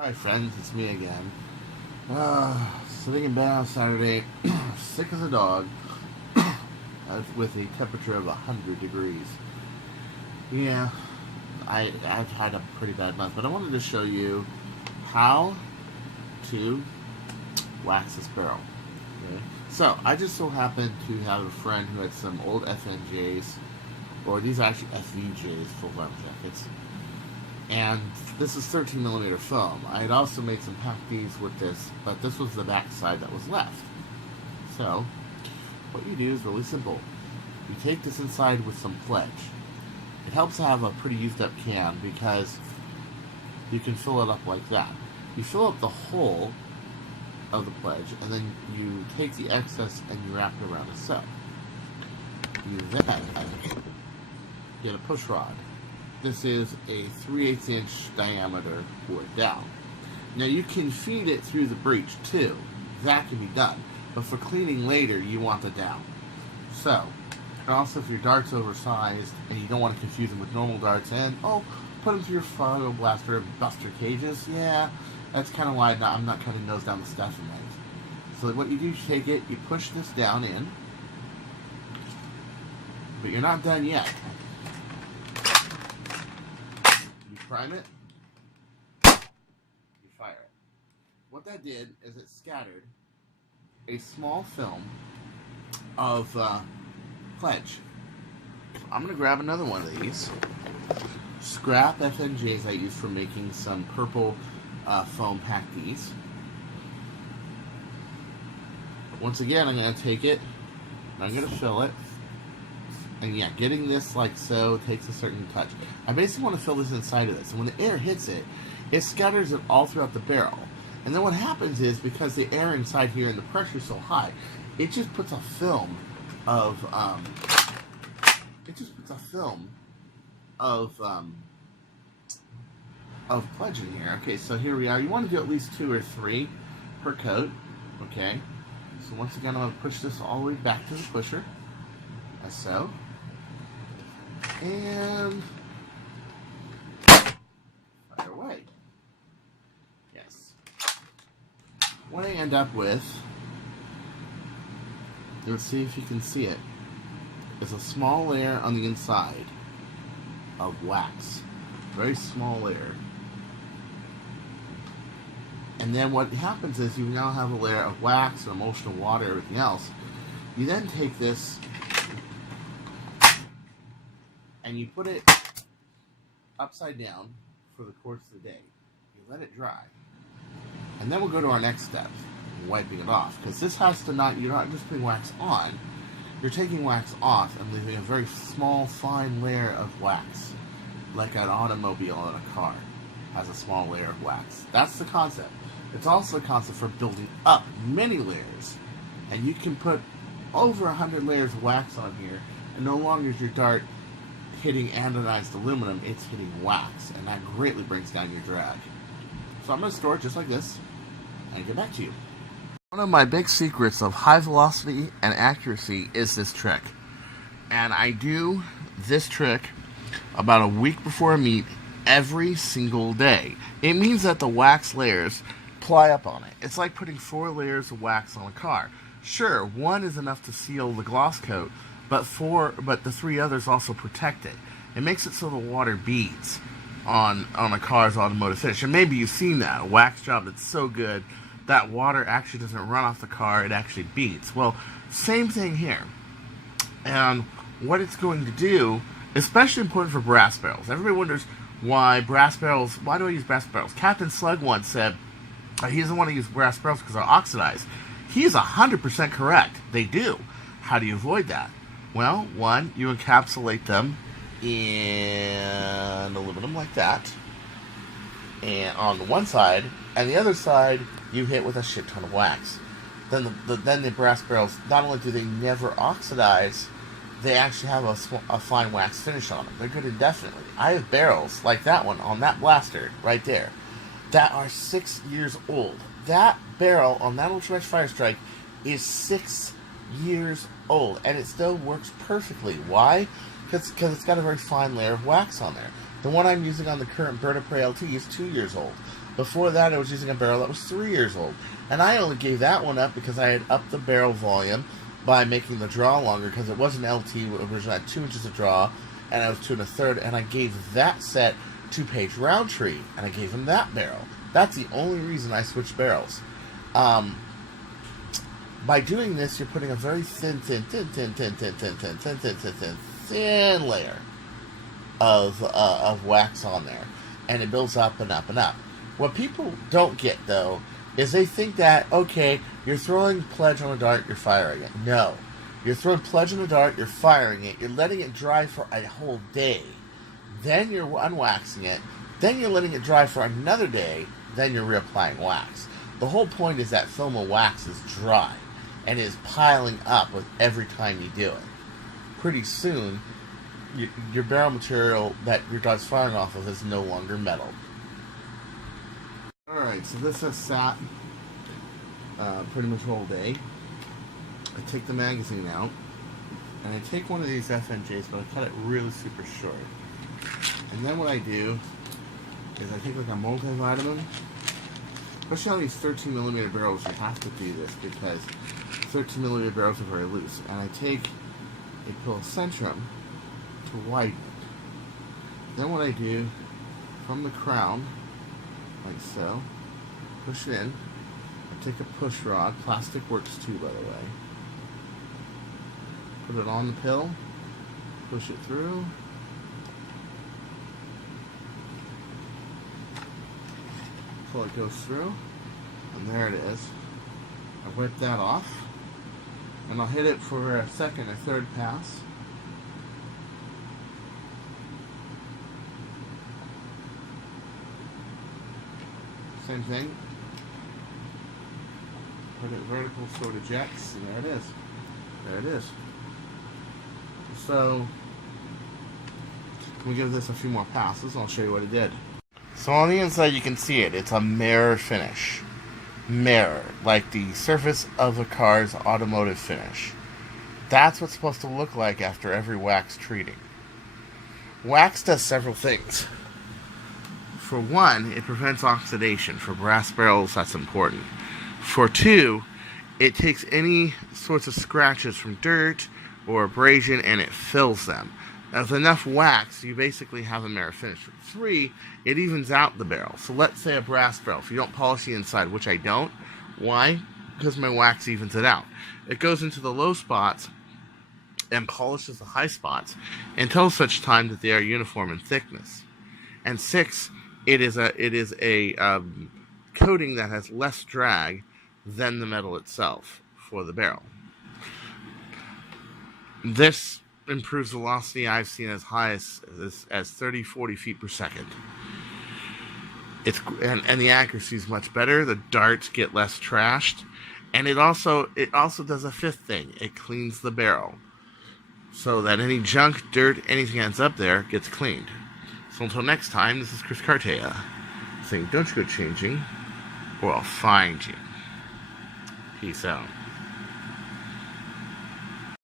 Hi friends, it's me again. Sitting in bed on Saturday, sick as a dog, with a temperature of 100 degrees. Yeah, I've had a pretty bad month, but I wanted to show you how to wax this barrel. Okay? So, I just so happened to have a friend who had some old FNJs, or these are actually FVJs, full vinyl jackets, and this is 13 millimeter foam. I had also made some packies with this, but this was the back side that was left. So, what you do is really simple. You take this inside with some pledge. It helps to have a pretty used up can because you can fill it up like that. You fill up the whole of the pledge, and then you take the excess and you wrap it around a so. You then get a push rod. This is a 3/8 inch diameter wood dowel. Now you can feed it through the breech too. That can be done. But for cleaning later, you want the dowel. So, and also if your dart's oversized and you don't want to confuse them with normal darts and, put them through your photo blaster and bust your cages, yeah, that's kind of why I'm not cutting those down the stuff in that. So what you do, you take it, you push this down in, but you're not done yet. Prime it, you fire it. What that did is it scattered a small film of pledge. I'm going to grab another one of these. Scrap FNJs I use for making some purple foam packies. Once again, I'm going to take it, and I'm going to fill it. And yeah, getting this like so takes a certain touch. I basically want to fill this inside of this. And when the air hits it, it scatters it all throughout the barrel. And then what happens is, because the air inside here and the pressure is so high, it just puts a film of pledge in here. Okay, so here we are. You want to do at least 2 or 3 per coat. Okay. So once again, I'm going to push this all the way back to the pusher. As so. And fire away. Yes. What I end up with, let's see if you can see it, is a small layer on the inside of wax. Very small layer. And then what happens is you now have a layer of wax and emulsional water, everything else. You then take this and you put it upside down for the course of the day. You let it dry. And then we'll go to our next step, wiping it off. Because this has to you're not just putting wax on, you're taking wax off and leaving a very small, fine layer of wax. Like an automobile in a car has a small layer of wax. That's the concept. It's also a concept for building up many layers. And you can put over 100 layers of wax on here, and no longer is your dart hitting anodized aluminum, it's hitting wax, and that greatly brings down your drag. So I'm going to store it just like this, and get back to you. One of my big secrets of high velocity and accuracy is this trick. And I do this trick about a week before a meet every single day. It means that the wax layers ply up on it. It's like putting 4 layers of wax on a car. Sure, 1 is enough to seal the gloss coat, but the 3 others also protect it. It makes it so the water beads on a car's automotive finish. And maybe you've seen that, a wax job that's so good that water actually doesn't run off the car, it actually beads. Well, same thing here. And what it's going to do, especially important for brass barrels. Everybody wonders why do I use brass barrels? Captain Slug once said he doesn't want to use brass barrels because they're oxidized. He's 100% correct. They do. How do you avoid that? Well, 1, you encapsulate them in aluminum like that, and on the one side, and the other side you hit with a shit ton of wax. Then the brass barrels, not only do they never oxidize, they actually have a fine wax finish on them. They're good indefinitely. I have barrels like that one on that blaster right there that are 6 years old. That barrel on that Ultra Fire Strike is 6 years old, and it still works perfectly. Why? Because it's got a very fine layer of wax on there. The one I'm using on the current Bird of Prey LT is 2 years old. Before that, I was using a barrel that was 3 years old. And I only gave that one up because I had upped the barrel volume by making the draw longer, because it was an LT, originally had 2 inches of draw, and I was 2 1/3, and I gave that set to Paige Roundtree, and I gave him that barrel. That's the only reason I switched barrels. By doing this, you're putting a very thin layer of wax on there, and it builds up and up and up. What people don't get, though, is they think that, okay, you're throwing pledge on a dart, you're firing it. No. You're throwing pledge on a dart, you're firing it, you're letting it dry for a whole day, then you're unwaxing it, then you're letting it dry for another day, then you're reapplying wax. The whole point is that film of wax is dry, and is piling up with every time you do it. Pretty soon, your barrel material that your dart's firing off of is no longer metal. Alright, so this has sat pretty much all day. I take the magazine out, and I take one of these FNJs, but I cut it really super short. And then what I do is I take like a multivitamin. Especially on these 13mm barrels, you have to do this because 13mm barrels are very loose. And I take a pill of Centrum to widen it. Then what I do, from the crown, like so, push it in. I take a push rod, plastic works too, by the way. Put it on the pill, push it through. Until it goes through, and there it is. I wipe that off, and I'll hit it for a second or third pass. Same thing. Put it vertical so it ejects, and there it is. There it is. So, we give this a few more passes, and I'll show you what it did. So on the inside you can see it. It's a mirror finish. Mirror, like the surface of a car's automotive finish. That's what's supposed to look like after every wax treating. Wax does several things. For one, it prevents oxidation. For brass barrels, that's important. For two, it takes any sorts of scratches from dirt or abrasion and it fills them. Now, with enough wax, you basically have a mirror finish. For three, it evens out the barrel. So let's say a brass barrel. If you don't polish the inside, which I don't. Why? Because my wax evens it out. It goes into the low spots and polishes the high spots until such time that they are uniform in thickness. And six, it is a coating that has less drag than the metal itself for the barrel. This improves velocity I've seen as high as 30, 40 feet per second. And the accuracy is much better. The darts get less trashed, and it also does a fifth thing. It cleans the barrel, so that any junk, dirt, anything that's up there gets cleaned. So until next time, this is Chris Cartea saying, don't you go changing, or I'll find you. Peace out.